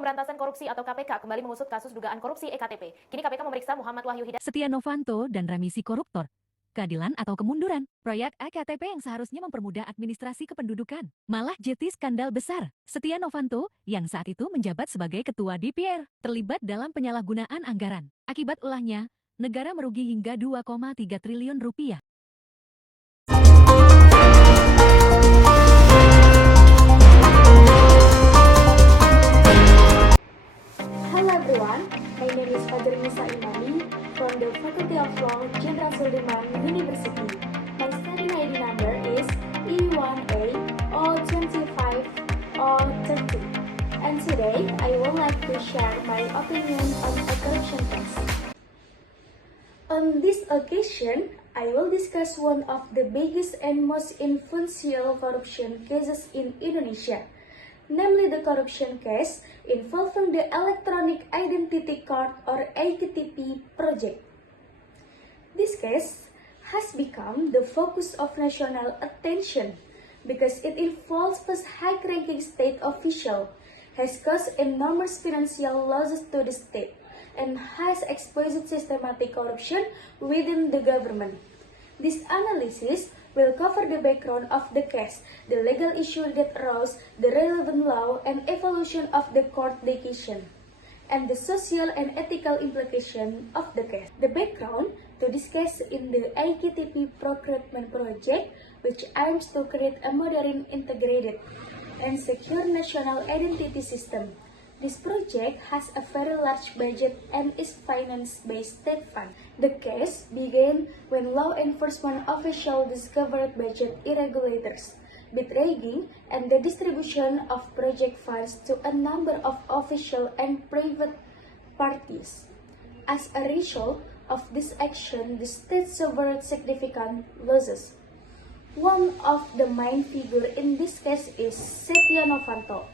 Pemberantasan Korupsi atau KPK kembali mengusut kasus dugaan korupsi EKTP. Kini KPK memeriksa Muhammad Wahyu Hidayat, Setia Novanto dan remisi koruptor. Keadilan atau kemunduran. Proyek EKTP yang seharusnya mempermudah administrasi kependudukan. Malah jadi skandal besar. Setia Novanto, yang saat itu menjabat sebagai ketua DPR, terlibat dalam penyalahgunaan anggaran. Akibat ulahnya, negara merugi hingga 2,3 triliun rupiah. Hello everyone, my name is Fajr Nisa Imani from the Faculty of Law, Jenderal Sudirman University. My study ID number is E1A025O30. And today, I would like to share my opinion on a corruption case. On this occasion, I will discuss one of the biggest and most influential corruption cases in Indonesia, namely the corruption case involving the Electronic Identity Card or EKTP project. This case has become the focus of national attention because it involves a high-ranking state official, has caused enormous financial losses to the state, and has exposed systematic corruption within the government. This analysis will cover the background of the case, the legal issue that arose, the relevant law and evolution of the court decision, and the social and ethical implication of the case. The background to this case in the EKTP procurement project, which aims to create a modern, integrated, and secure national identity system. This project has a very large budget and is financed by state funds. The case began when law enforcement officials discovered budget irregularities, betraying, and the distribution of project funds to a number of official and private parties. As a result of this action, the state suffered significant losses. One of the main figures in this case is Setia Novanto,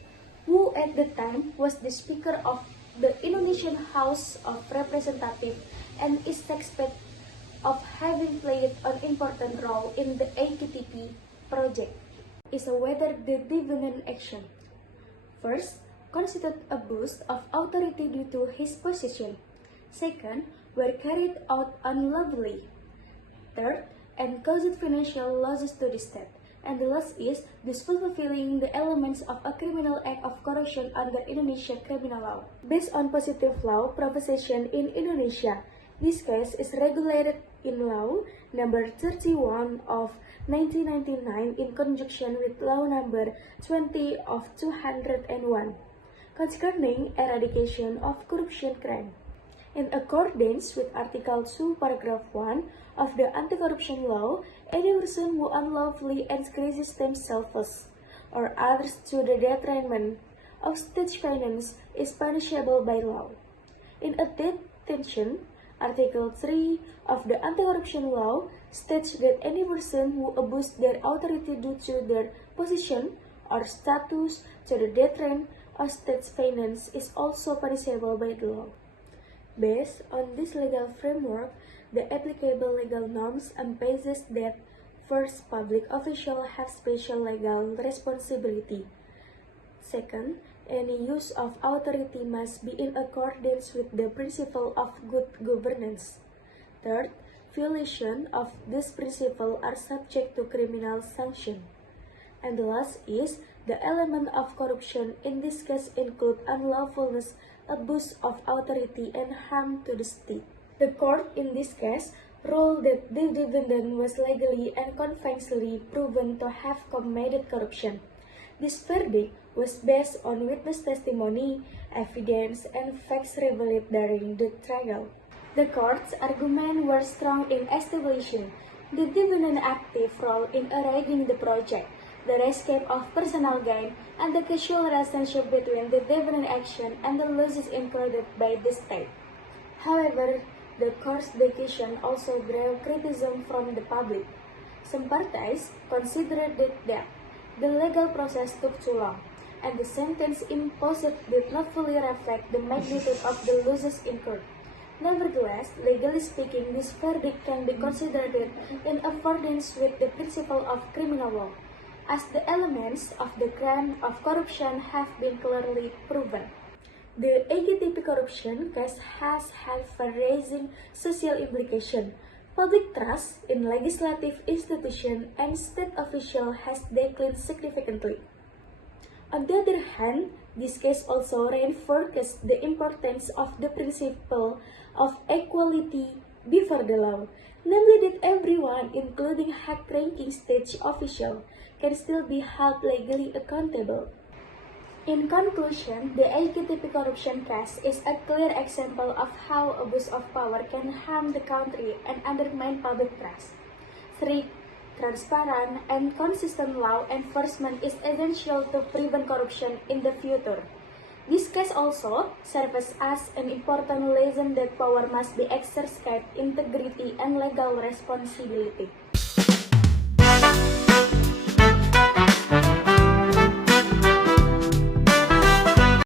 who at the time was the Speaker of the Indonesian House of Representatives and is suspected of having played an important role in the EKTP project. Is whether the dividend action, first, constituted abuse of authority due to his position, second, were carried out unlawfully, third, and caused financial losses to the state, and the last is fulfilling the elements of a criminal act of corruption under Indonesian criminal law. Based on positive law proposition in Indonesia, this case is regulated in Law number 31 of 1999 in conjunction with Law number 20 of 201 concerning eradication of corruption crime. In accordance with Article 2, Paragraph 1 of the Anti-Corruption Law, any person who unlawfully engages themselves or others to the detriment of state finance is punishable by law. In addition, Article 3 of the Anti-Corruption Law states that any person who abuses their authority due to their position or status to the detriment of state finance is also punishable by the law. Based on this legal framework, the applicable legal norms emphasize that first, public officials have special legal responsibility. Second, any use of authority must be in accordance with the principle of good governance. Third, violation of this principle are subject to criminal sanction. And the last is, the element of corruption in this case include unlawfulness, abuse of authority, and harm to the state. The court in this case ruled that the defendant was legally and convincingly proven to have committed corruption. This verdict was based on witness testimony, evidence, and facts revealed during the trial. The court's arguments were strong in establishing the defendant's active role in aiding the project, the escape of personal gain, and the causal relationship between the defendant action and the losses incurred by the state. However, the court's decision also drew criticism from the public. Some parties considered that the legal process took too long, and the sentence imposed did not fully reflect the magnitude of the losses incurred. Nevertheless, legally speaking, this verdict can be considered in accordance with the principle of criminal law, as the elements of the crime of corruption have been clearly proven. The AKTP corruption case has had far-reaching social implications. Public trust in legislative institutions and state officials has declined significantly. On the other hand, this case also reinforces the importance of the principle of equality before the law, namely that everyone, including high-ranking state officials, can still be held legally accountable. In conclusion, the AKTP corruption case is a clear example of how abuse of power can harm the country and undermine public trust. Strict, transparent, and consistent law enforcement is essential to prevent corruption in the future. This case also serves as an important lesson that power must be exercised integrity and legal responsibility.